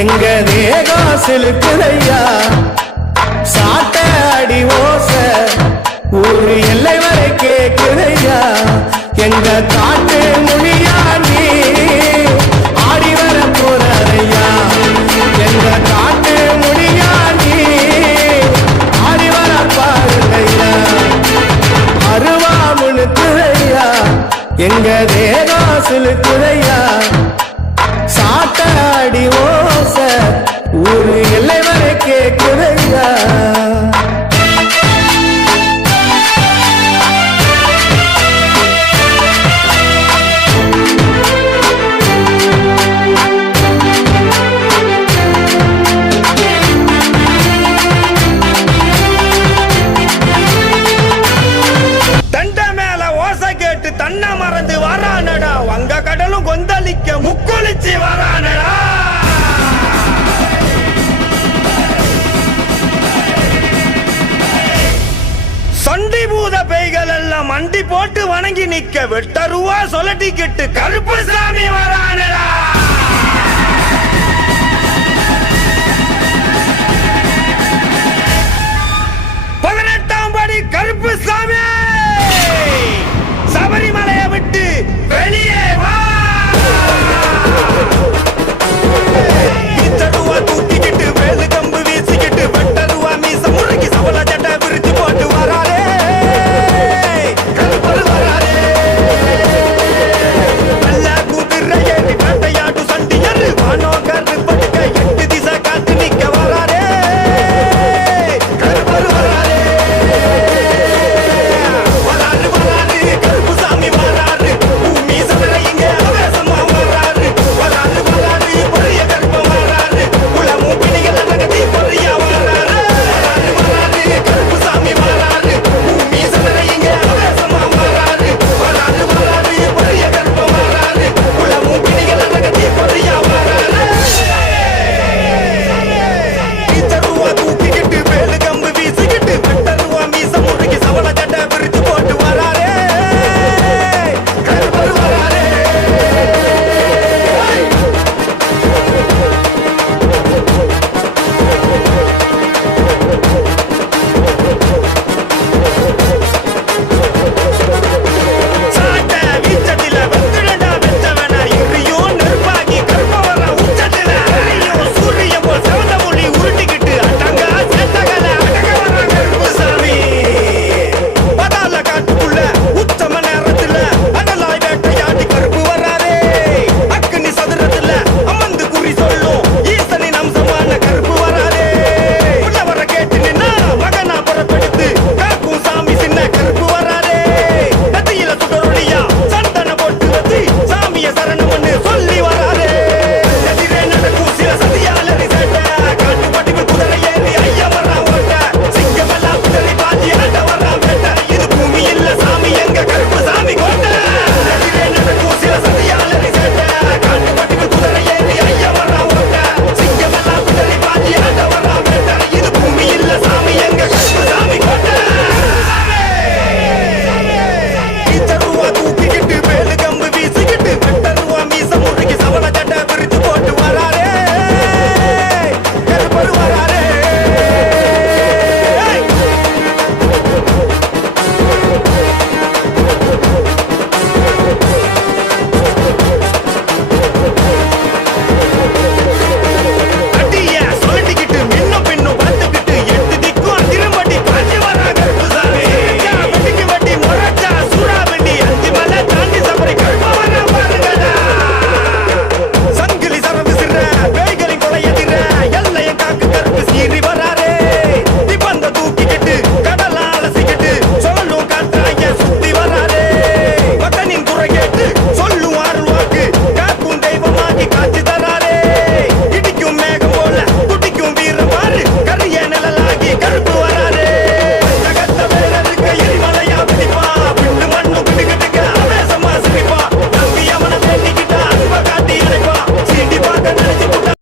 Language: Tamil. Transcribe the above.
எங்க தேகம் சிலுக்குதையா சாட்ட அடி ஓச ஒரு எல்லை வரை கேக்குதையா எங்க காட்டு மொழியா நீ ஆடி வர போறையா எங்க காட்டு மொழியா நீ ஆடி வர பாருங்கய்யா அருவா முழுக்குதையா எங்க தேகம் சிலுக்குதையா சாட்ட அடி ஓச ஒரு எல்லை வரை கேக்குதையா தண்ட மேல ஓசை கேட்டு தன்னை மறந்து வரானடா வங்க கடலும் கொந்தளிக்க முக்குளிச்சு வரானடா சண்டி பூத பேய்கள் எல்லாம் மண்டி போட்டு வணங்கி நிக்க வெட்டருவா சொல்லட்டிக்கிட்டு கருப்பு சாமி வரானடா பதினெட்டாம் படி கருப்பு